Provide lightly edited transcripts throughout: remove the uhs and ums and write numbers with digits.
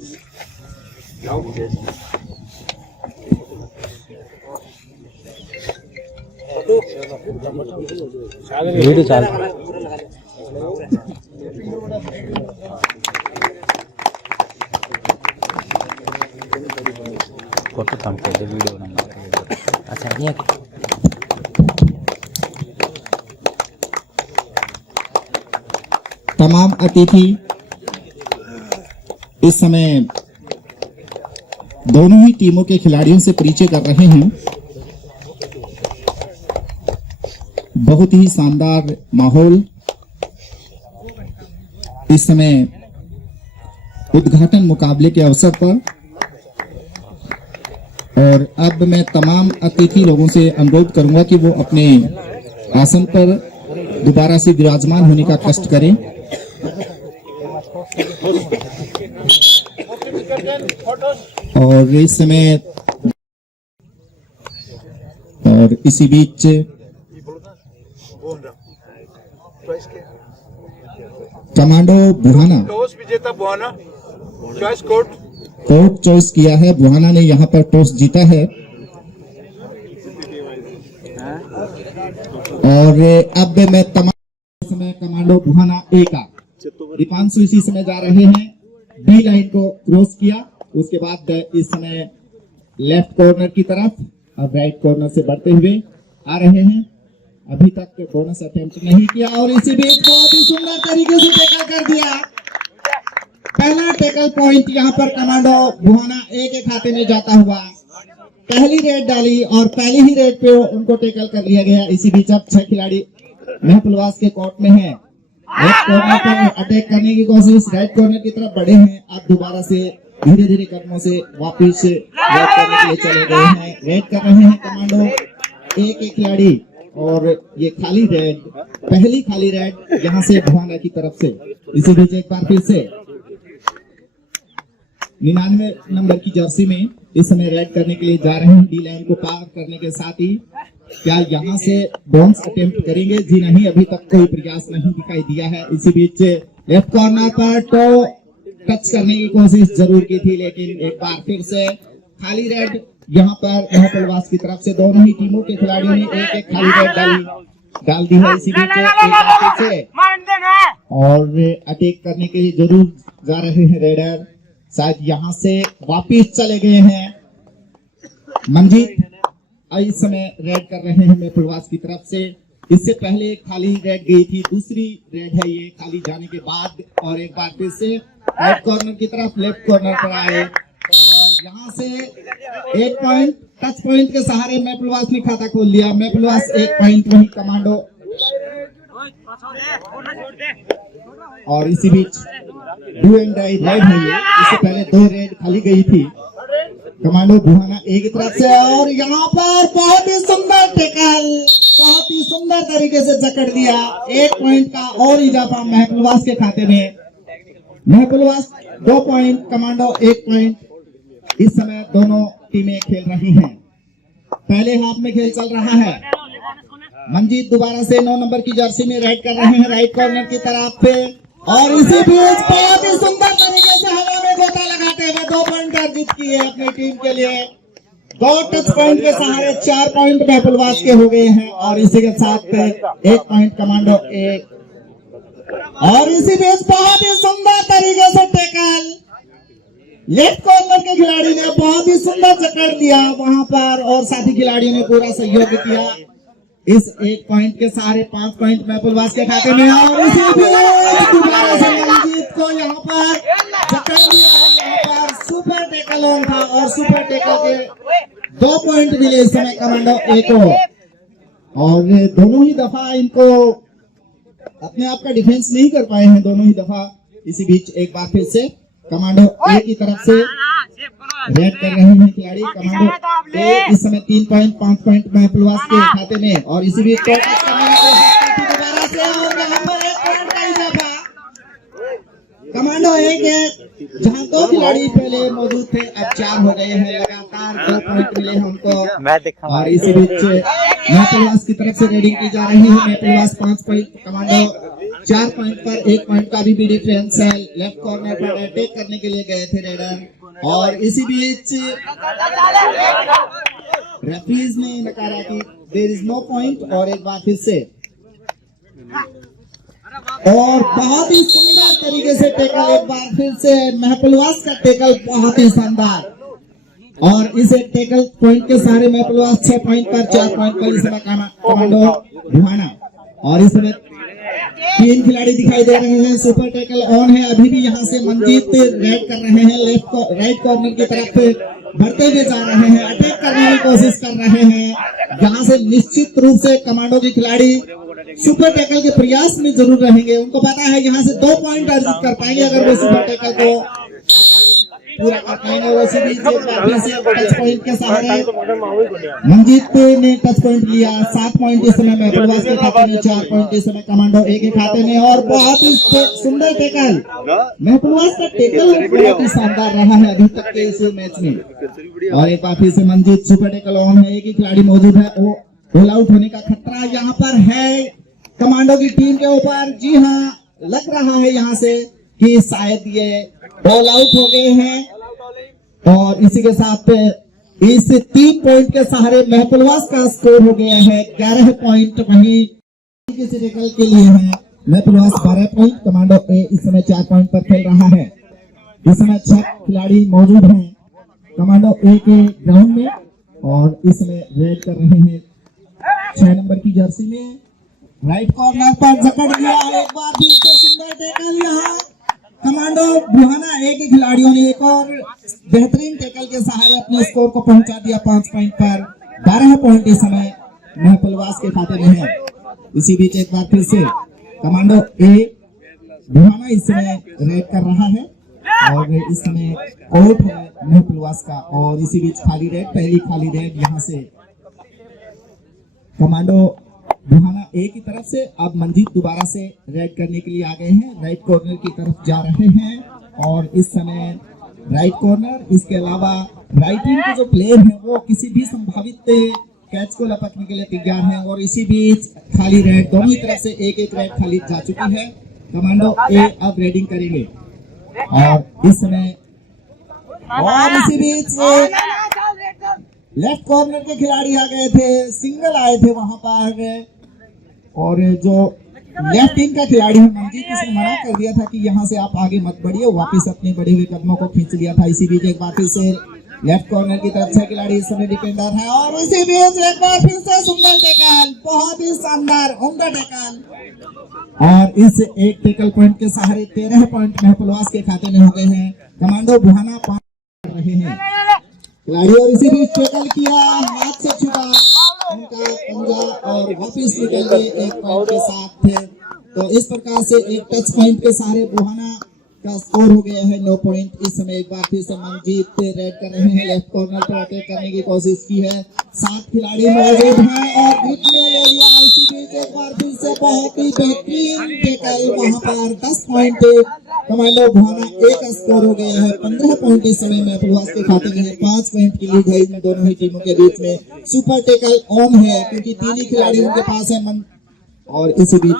Video चालू photo कम कर दे video number अच्छा ये तमाम अतिथि इस समय दोनों ही टीमों के खिलाड़ियों से परिचय कर रहे हैं। बहुत ही शानदार माहौल इस समय उद्घाटन मुकाबले के अवसर पर। और अब मैं तमाम अतिथि लोगों से अनुरोध करूंगा कि वो अपने आसन पर दोबारा से विराजमान होने का कष्ट करें। और इस समय और इसी बीच कमांडो बुहाना टॉस विजेता बुहाना चॉइस कोर्ट चॉइस किया है। बुहाना ने यहाँ पर टॉस जीता है। और अब मैं तमाम समय कमांडो बुहाना ए का दीपांशु इसी समय जा रहे हैं। बी लाइन को क्रॉस किया, उसके बाद इस समय लेफ्ट कॉर्नर की तरफ अब राइट कॉर्नर से बढ़ते हुए आ रहे हैं। अभी तक बोनस अटेम्प्ट नहीं किया और इसी बीच बहुत ही सुंदर तरीके से टैकल कर दिया। पहला टैकल पॉइंट यहाँ पर कमांडो बुहाना ए के खाते में जाता हुआ। पहली रेड डाली और पहली ही रेड पे उनको टैकल कर लिया गया। इसी बीच अब 6 खिलाड़ी महफुलवास के कोर्ट में हैं। लेफ्ट कॉर्नर पर अटैक करने की कोशिश, राइट कॉर्नर की तरफ बढ़े हैं। अब दोबारा से धीरे धीरे कदमों से वापिस रेड करने के लिए चले गए हैं। रेड कर रहे हैं कमांडो ए के खिलाड़ी और ये खाली रेड, पहली खाली रेड यहाँ से बुहाना की तरफ से। इसी बीच एक बार फिर से 99 नंबर की जर्सी में इस समय रेड करने के लिए जा रहे हैं। डी लाइन को पार करने के साथ ही क्या यहाँ से बाउंस अटेम्प्ट करेंगे? जी नहीं, अभी तक कोई प्रयास नहीं दिखाई दिया है। इसी बीच लेफ्ट कॉर्नर पर तो टच करने की कोशिश जरूर की थी, लेकिन एक बार फिर से खाली रेड यहाँ पर महफुलवास की तरफ से। दोनों ही टीमों के खिलाड़ियों ने एक एक खाली रेड डाल दी है। इसी बीच एक बार फिर से और अटैक करने के लिए जरूर जा रहे हैं रेडर। शायद यहाँ से वापिस चले गए हैं। मंजीत इस समय रेड कर रहे हैं महफुलवास की तरफ से। इससे पहले खाली रेड गई थी, दूसरी रेड है ये खाली जाने के बाद। और एक बार फिर से राइट कॉर्नर की तरफ लेफ्ट कॉर्नर पर आए और यहाँ से एक पॉइंट टच पॉइंट के सहारे महफुलवास ने खाता खोल लिया। महफुलवास एक पॉइंट वही कमांडो। और इसी बीच डू एंड डाई रेड है ये। इससे पहले 2 रेड खाली गई थी कमांडो बुहाना एक तरफ से। और यहाँ पर बहुत ही सुंदर टैकल, बहुत ही सुंदर तरीके से जकड़ दिया। 1 पॉइंट का और इजाफा महफुलवास के खाते में। महफुलवास 2 पॉइंट, कमांडो 1 पॉइंट। इस समय दोनों टीमें खेल रही हैं। पहले हाफ में खेल चल रहा है। मंजीत दोबारा से 9 नंबर की जर्सी में राइड कर रहे हैं राइट कॉर्नर की तरफ पे। और इसी बीच बहुत ही सुंदर तरीके से हवा में गोता लगाते हुए 2 पॉइंट अर्जित किए अपनी टीम के लिए। 2 टच पॉइंट के सहारे 4 पॉइंट महफुलवास के हो गए हैं। और इसी के साथ 1 पॉइंट कमांडो ए। और इसी बीच बहुत ही सुंदर तरीके से टैकल लेफ्ट कॉर्नर के खिलाड़ी ने बहुत ही सुंदर जकड़ दिया वहां पर। और साथी खिलाड़ियों ने पूरा सहयोग किया। इस 1 पॉइंट के सहारे 5 पॉइंट महफुलवास के खाते में। और इसी दोबारा से मंजीत को यहाँ पर जकड़ दिया है। यहाँ पर सुपर टैकल ऑन था और सुपर टैकल के 2 पॉइंट मिले इस समय कमांडो ए को। और दोनों ही दफा इनको अपने आप का डिफेंस नहीं कर पाए हैं, दोनों ही दफा। इसी बीच एक बार फिर से कमांडो ए की तरफ से रेड कर रहे हैं खिलाड़ी। कमांडो ए इस समय 3 पॉइंट 5 पॉइंट महफुलवास के खाते में। और इसी बीच दोबारा से और यहाँ पर 1 पॉइंट का इजाफा कमांडो ए के, जहाँ 2 खिलाड़ी पहले मौजूद थे अब 4 हो गए हैं। लगातार 2 पॉइंट मिले हमको। और इसी बीच महफुलवास की तरफ से रेडिंग की जा रही है। महफुलवास 5 पॉइंट, कमांडो 4 पॉइंट पर 1 पॉइंट का भी डिफरेंस है। लेफ्ट कॉर्नर पर अटैक करने के लिए गए थे रेडर और इसी बीच रेफरीज ने नकारा कि देयर इज नो पॉइंट और एक बार फिर से और बहुत ही सुंदर तरीके से टेकल, एक बार फिर से महपुलवास का टेकल बहुत ही शानदार और इस एक टेकल पॉइंट के सहारे महपुलवास 6 पॉइंट पर 4 पॉइंट पर इस समय कमांडो भुहाना और इस समय 3 खिलाड़ी दिखाई दे रहे हैं। सुपर टेकल ऑन है, अभी भी यहाँ से मंजीत रेड कर रहे हैं, राइट कॉर्नर की तरफ बढ़ते हुए जा रहे हैं, अटैक करने की कोशिश कर रहे हैं, जहाँ से निश्चित रूप से कमांडो के खिलाड़ी सुपर टैकल के प्रयास में जरूर रहेंगे। उनको पता है यहाँ से 2 पॉइंट अर्जित कर पाएंगे अगर वो सुपर टैकल को पूरा कर पाएंगे। वैसे भी टच पॉइंट के सहारे मंजीत ने टच पॉइंट लिया। 7 पॉइंट इस समय महपुलवास के खाते में, 4 पॉइंट इस समय कमांडो ए के खाते में और बहुत ही सुंदर टेकल महपुलवास का टेकल बहुत ही शानदार रहा है अभी तक के इस मैच में। और एक बार फिर से मंजीत सुपर टेकल ऑन है, एक ही खिलाड़ी मौजूद है, ऑल आउट होने का खतरा यहाँ पर है कमांडो की टीम के ऊपर। जी हाँ, लग रहा है यहाँ से कि शायद ये ऑल आउट हो गए हैं और इसी के साथ इस 3 पॉइंट के सहारे महपुलवास का स्कोर हो गया है 11 पॉइंट। वहीं किसी टेकल के लिए है महपुलवास 12 पॉइंट, कमांडो ए इस समय 4 पॉइंट पर खेल रहा है। इस समय 6 खिलाड़ी मौजूद हैं कमांडो ए के ग्राउंड में और इस समय रेड कर रहे हैं 6 नंबर की जर्सी में। राइट कॉर्नर पर जकड़ लिया, एक बार फिर से सुंदर टेकल यहाँ कमांडो भुहाना ए के खिलाड़ियों ने एक और बेहतरीन टेकल के सहारे अपने स्कोर को पहुंचा दिया 5 पॉइंट पर। 12 पॉइंट इस समय महपुलवास के खाते में है। इसी बीच एक बार फिर से कमांडो ए भुहाना इस समय रेड कर रहा है और इस समय कोर्ट है महपुलवास का और इसी बीच खाली रेड, पहली खाली रेड यहाँ से कमांडो भुहाना ए की तरफ से। अब मंजीत दोबारा से रेड करने के लिए आ गए हैं, राइट कॉर्नर की तरफ जा रहे हैं और इस समय राइट कॉर्नर, इसके अलावा राइट विंग के जो प्लेयर हैं वो किसी भी संभावित कैच को लपकने के लिए तैयार हैं। और इसी बीच खाली रेड, दोनों ही तरफ से एक एक रेड खाली जा चुकी है। कमांडो ए अब रेडिंग करेंगे और इस समय और इसी बीच लेफ्ट कॉर्नर के खिलाड़ी आ गए थे, सिंगल आए थे वहां पर और जो लेफ्ट विंग का खिलाड़ी है मंजीत, उसने मना कर दिया था कि यहाँ से आप आगे मत बढ़िए, वापस अपने बढ़े हुए कदमों को खींच लिया था। इसी बीच एक बार फिर से लेफ्ट कॉर्नर की तरफ 6 खिलाड़ी इस समय डिफेंडर है और इसी बीच एक बार फिर से सुंदर टेकल, बहुत ही शानदार उम्दा टेकल और इस एक टेकल पॉइंट के सहारे 13 पॉइंट महपुलवास के खाते में हो गए हैं। कमांडो भुहाना 5 कर रहे हैं खिलाड़ी और इसी बीच टेकल किया, हाथ से छुड़ा उनका पंजा और वापिस निकल गए 1 पॉइंट के साथ थे। तो इस प्रकार से एक टच पॉइंट के सहारे भुहाना का स्कोर हो गया है 9 पॉइंट। इस समय एक बार फिर से मंजीत रेड कर रहे हैं, लेफ्ट कॉर्नर पर अटैक करने की कोशिश की है, 7 खिलाड़ी मौजूद हैं और ग्रिप में ले लिया। इसी बीच एक बार फिर से बहुत ही बेहतरीन टेकल, वहां पर 10 पॉइंट कमांडो भुहाना एक स्कोर हो गया है। 15 पॉइंट इस समय महपुलवास के खाते में है, 5 पॉइंट की लीड है इन दोनों ही टीमों के बीच में। सुपर टेकल ऑन है क्योंकि 3 ही खिलाड़ी उनके पास है और इसी बीच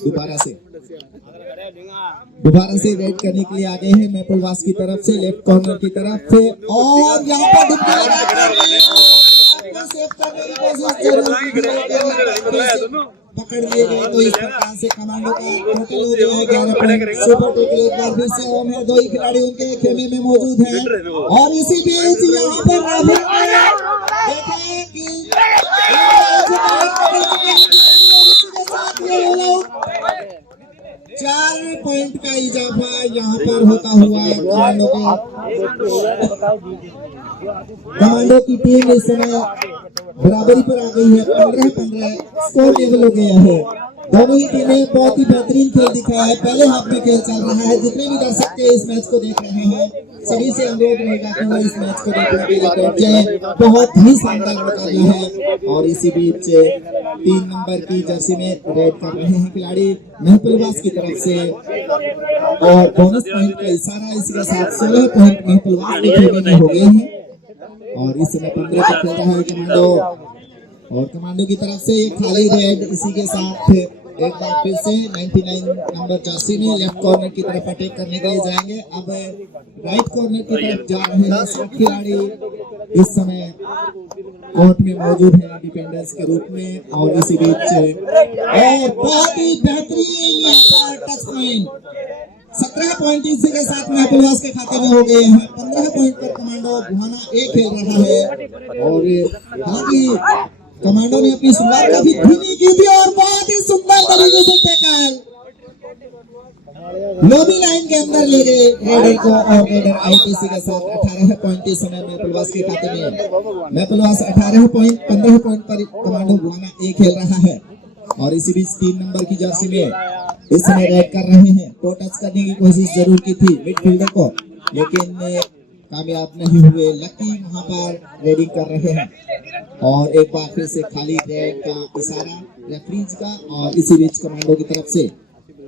दोबारा से रेड करने के लिए आ गए हैं महपुलवास की तरफ से, लेफ्ट कॉर्नर की तरफ से और यहाँ पर डुबकी सेव करने की कोशिश पकड़ लिए गए। तो इस प्रकार से कमांडो का टोटल हो गया है 11 पॉइंट। सुपर टेकल एक बार फिर से ऑन है, 2 ही खिलाड़ी उनके खेमे में मौजूद हैं और इसी बीच यहाँ पर देखें कि 4 पॉइंट का इजाफा यहाँ पर होता हुआ कमांडो की टीम इस समय बराबरी पर आ गई है। 15-15 स्कोर लेवल हो गया है। दोनों ही टीमें बहुत ही बेहतरीन खेल दिखाया है। पहले हाफ में खेल चल रहा है। जितने भी दर्शक इस मैच को देख रहे हैं सभी से अनुरोध रहेगा कि वो इस मैच को देखने के लिए बैठ जाए। बहुत ही शानदार मुकाबला है और इसी बीच 3 नंबर की जर्सी में रेड कर रहे हैं खिलाड़ी महपुलवास की तरफ से और बोनस पॉइंट का इशारा इसके साथ 16 पॉइंट महपुलवास के खेमे में हो गए हैं और इस समय 15 पर खेल रहा है कमांडो और कमांडो की तरफ से एक खाली रेड, इसी के साथ एक बार फिर से 99 नंबर जर्सी में लेफ्ट कॉर्नर की तरफ अटैक करने के लिए जाएंगे। अब राइट कॉर्नर की तरफ जा रहे हैं 7 खिलाड़ी इस समय कोर्ट में मौजूद है डिफेंडर्स के रूप में। और इसी बीच और बहुत ही बेहतरीन यहाँ पर टच पॉइंट 17 पॉइंट इसी के साथ महपुलवास के खाते में हो गए हैं। 15 पॉइंट पर कमांडो बुहाना ए खेल रहा है। और हालांकि कमांडो ने अपनी शुरुआत काफी धीमी की थी और बहुत ही सुंदर तरीके से टैकल लोबी लाइन के अंदर ले गए रेडर को। और रेडर आईटीसी के साथ 18 पॉइंट इस समय महपुलवास के खाते में। महपुलवास 18 पॉइंट 15 पॉइंट पर कमांडो बुहाना ए खेल रहा है। और इसी बीच 3 नंबर की जर्सी में इस समय रेड कर रहे हैं। टो टच करने की कोशिश जरूर की थी मिडफील्डर को, लेकिन कामयाब नहीं हुए। लकी वहां पर रेडिंग कर रहे हैं। और एक बार फिर से खाली रेड का इशारा रेफरीज का। और इसी बीच कमांडो की तरफ से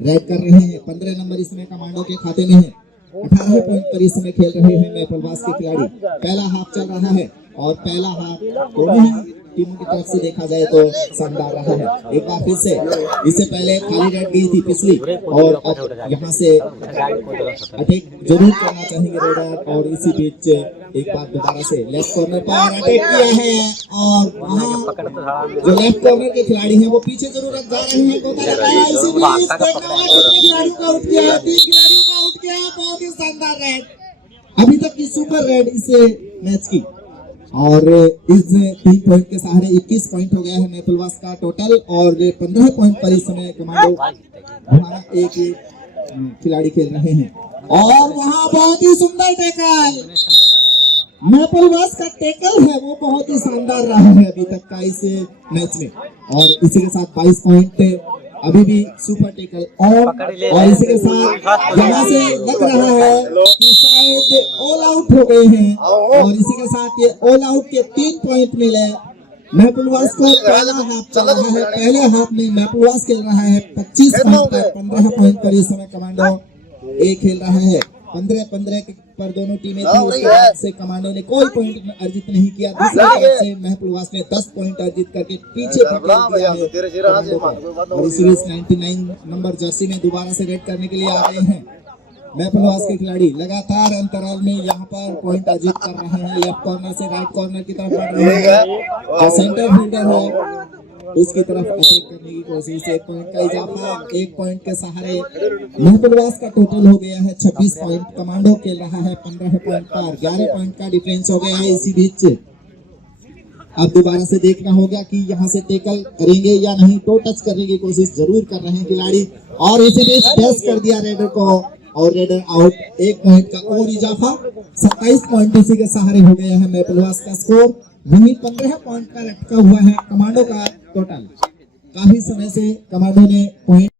रेड कर रहे हैं। 15 नंबर इस समय कमांडो के खाते में है। 18 पॉइंट पर इस समय खेल रहे हैं महपुलवास के खिलाड़ी। पहला हाफ चल रहा है और पहला हाफ दोनों ही टीमों की तरफ से देखा जाए तो शानदार रहा है। एक बार फिर से इससे पहले खाली रेड गई थी पिछली, और अब यहाँ से अटैक जरूर करना चाहेंगे रेडर। और इसी बीच एक बार दोबारा से लेफ्ट कॉर्नर पर अटैक किया है। और वहाँ जो लेफ्ट कॉर्नर के खिलाड़ी हैं वो पीछे जरूर जा रहे हैं। गोता लगाया इसी बीच खिलाड़ियों का आउट किया, 3 खिलाड़ियों का आउट किया। बहुत ही शानदार रेड, अभी तक की सुपर रेड इस मैच की। और इस 3 पॉइंट के सहारे 21 पॉइंट हो गया है महपुलवास का टोटल। और 15 पॉइंट पर इस समय कमांडो बुहाना एक खिलाड़ी खेल रहे हैं। और वहां बहुत ही सुंदर टैकल, महपुलवास का टैकल है वो बहुत ही शानदार रहा है अभी तक का इस मैच में। और इसी के साथ 22 पॉइंट, अभी भी सुपर टैकल। और इसी के साथ यहाँ से लग रहा है कि शायद ऑल आउट हो गए हैं। और इसी के साथ ये ऑल आउट के 3 पॉइंट मिले महपुलवास को। पहला हाफ चल रहा है, पहले हाफ में महपुलवास खेल रहा है 25 पॉइंट पर। 15 पॉइंट पर इस समय कमांडो ए खेल रहा है। 15-15 पर दोनों टीमें थी। उसके बाद से कमांडो ने कोई पॉइंट अर्जित नहीं किया। दूसरी तरफ से महपुलवास ने 10 पॉइंट अर्जित करके पीछे धकेल दिया है कमांडो को। और इसी बीच 99 नंबर जर्सी में दोबारा से रेड करने के लिए आ गए हैं महपुलवास के खिलाड़ी। लगातार अंतराल में यहाँ पर पॉइंट अर्जित कर रहे हैं। लेफ्ट कॉर्नर से राइट कॉर्नर की तरफ बढ़ रहे हैं। जो सेंटर फील्डर है उसकी तरफ अटैक करने की कोशिश। 1 पॉइंट का इजाफा, 1 पॉइंट के सहारे महपुलवास का टोटल हो गया है 26 पॉइंट। कमांडो खेल रहा है 15 पॉइंट पर। 11 पॉइंट का डिफरेंस हो गया है। इसी बीच अब दोबारा से देखना होगा कि यहाँ से टैकल करेंगे या नहीं। टो टच करने की कोशिश जरूर कर रहे हैं खिलाड़ी। और इसी बीच डैश कर दिया रेडर को और रेडर आउट। 1 पॉइंट का और इजाफा, 27 पॉइंट इसी के सहारे हो गया है महपुलवास का स्कोर। वहीं 15 पॉइंट का लटका हुआ है कमांडो का टोटल। काफी समय से कमांडो ने पॉइंट